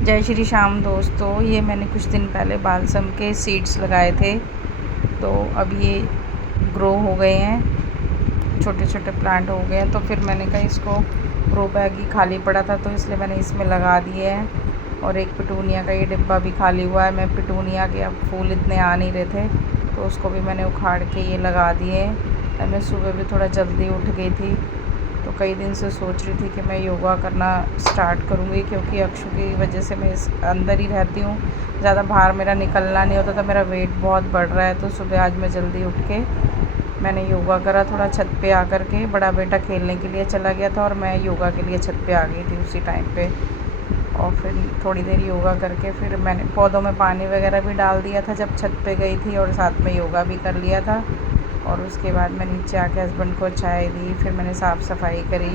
जय श्री श्याम दोस्तों, ये मैंने कुछ दिन पहले बालसम के सीड्स लगाए थे। तो अब ये ग्रो हो गए हैं, छोटे छोटे प्लांट हो गए हैं। तो फिर मैंने कहा इसको, ग्रो बैग ही खाली पड़ा था तो इसलिए मैंने इसमें लगा दिए हैं। और एक पिटूनिया का ये डिब्बा भी खाली हुआ है। मैं पिटूनिया के अब फूल इतने आ नहीं रहे थे तो उसको भी मैंने उखाड़ के ये लगा दिए हैं। मैं सुबह भी थोड़ा जल्दी उठ गई थी तो कई दिन से सोच रही थी कि मैं योगा करना स्टार्ट करूँगी, क्योंकि अक्षु की वजह से मैं इस अंदर ही रहती हूँ, ज़्यादा बाहर मेरा निकलना नहीं होता था। मेरा वेट बहुत बढ़ रहा है। तो सुबह आज मैं जल्दी उठ के मैंने योगा करा। थोड़ा छत पे आकर के, बड़ा बेटा खेलने के लिए चला गया था और मैं योगा के लिए छत पे आ गई थी उसी टाइम पे। और फिर थोड़ी देर योगा करके फिर मैंने पौधों में पानी वगैरह भी डाल दिया था जब छत पे गई थी, और साथ में योगा भी कर लिया था। और उसके बाद मैं नीचे आके हस्बैंड को चाय दी, फिर मैंने साफ़ सफाई करी,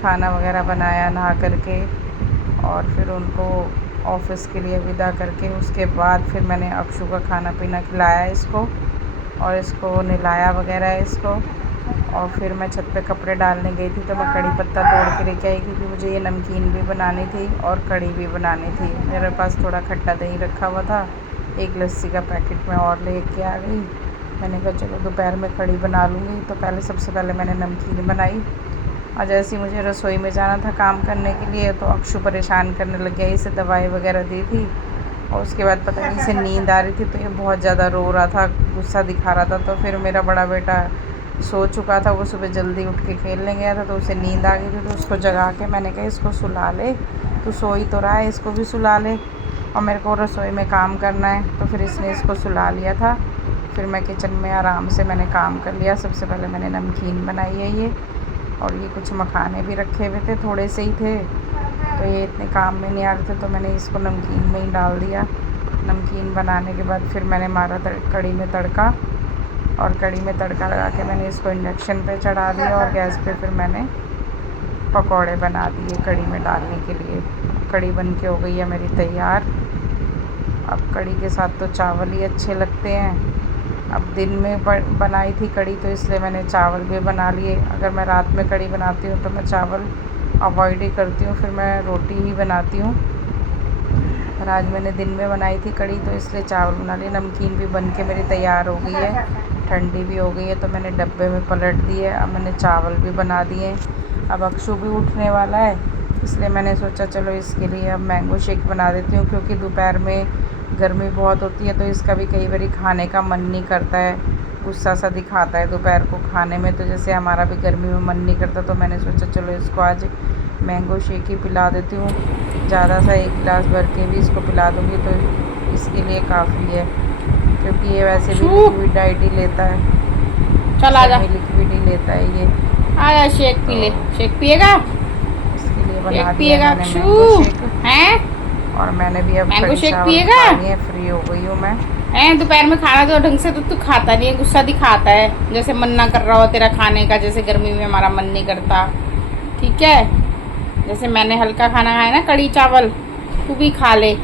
खाना वगैरह बनाया नहा करके, और फिर उनको ऑफिस के लिए विदा करके उसके बाद फिर मैंने अक्षु का खाना पीना खिलाया इसको, और इसको नहलाया वगैरह इसको। और फिर मैं छत पे कपड़े डालने गई थी तो मैं कड़ी पत्ता तोड़ के लेके आई, क्योंकि मुझे ये नमकीन भी बनानी थी और कड़ी भी बनानी थी। मेरे पास थोड़ा खट्टा दही रखा हुआ था, एक लस्सी का पैकेट में और ले के आ गई। मैंने कहा चलो दोपहर में कड़ी बना लूँगी। तो सबसे पहले मैंने नमकीन बनाई, और जैसे ही मुझे रसोई में जाना था काम करने के लिए तो अक्षु परेशान करने लग गया। इसे दवाई वगैरह दी थी और उसके बाद पता नहीं इसे नींद आ रही थी तो ये बहुत ज़्यादा रो रहा था, गुस्सा दिखा रहा था। तो फिर मेरा बड़ा बेटा सो चुका था, वो सुबह जल्दी उठ के खेलने गया था तो उसे नींद आ गई थी। तो उसको जगा के मैंने कहा इसको सुला ले, तू सो ही तो रहा है, इसको भी सुला ले, और मेरे को रसोई में काम करना है। तो फिर इसने इसको सुला लिया था। फिर मैं किचन में आराम से मैंने काम कर लिया। सबसे पहले मैंने नमकीन बनाई है ये, और ये कुछ मखाने भी रखे हुए थे, थोड़े से ही थे तो ये इतने काम में नहीं आ रहे थे, तो मैंने इसको नमकीन में ही डाल दिया। नमकीन बनाने के बाद फिर मैंने मारा कड़ी में तड़का, और कड़ी में तड़का लगा के मैंने इसको इंडक्शन पे चढ़ा दिया, और गैस पे फिर मैंने पकौड़े बना दिए कड़ी में डालने के लिए। कड़ी बन के हो गई है मेरी तैयार। अब कड़ी के साथ तो चावल ही अच्छे लगते हैं। अब दिन में बनाई थी कड़ी तो इसलिए मैंने चावल भी बना लिए। अगर मैं रात में कड़ी बनाती हूँ तो मैं चावल अवॉइड ही करती हूँ, फिर मैं रोटी ही बनाती हूँ। पर आज मैंने दिन में बनाई थी कड़ी तो इसलिए चावल बना लिए। नमकीन भी बन के मेरी तैयार हो गई है, ठंडी भी हो गई है तो मैंने डब्बे में पलट दिए। अब मैंने चावल भी बना दिए। अब अक्षु भी उठने वाला है इसलिए मैंने सोचा चलो इसके लिए अब मैंगो शेक बना देती हूँ, क्योंकि दोपहर में गर्मी बहुत होती है तो इसका भी कई बार खाने का मन नहीं करता है, गुस्सा सा दिखाता है दोपहर को खाने में। तो जैसे हमारा भी गर्मी में मन नहीं करता तो मैंने सोचा चलो इसको आज मैंगो शेक ही पिला देती हूँ। ज़्यादा सा एक गिलास भर के भी इसको पिला दूँगी तो इसके लिए काफ़ी है, क्योंकि ये वैसे भी लिक्विड डाइट ही लेता है। चल आजा, लिक्विड ही लेता है ये। आया शेक पी ले। शेक पिएगा? इसके लिए बना शेक दिया पिएगा मैंने अक्षु? Mango shake. हैं? और मैंने भी अब मैंगो कड़ी शेक चावल पिएगा? खानी है, फ्री हो गई हूँ मैं। हैं, दोपहर में खाना तो ढंग से तो तू खाता नहीं है, गुस्सा दिखाता है, जैसे मन ना कर रहा हो तेरा खाने का, जैसे गर्मी में हमारा मन नहीं करता। ठीक है, जैसे मैंने हल्का खाना खाया ना कड़ी चावल, तू भी खा ले।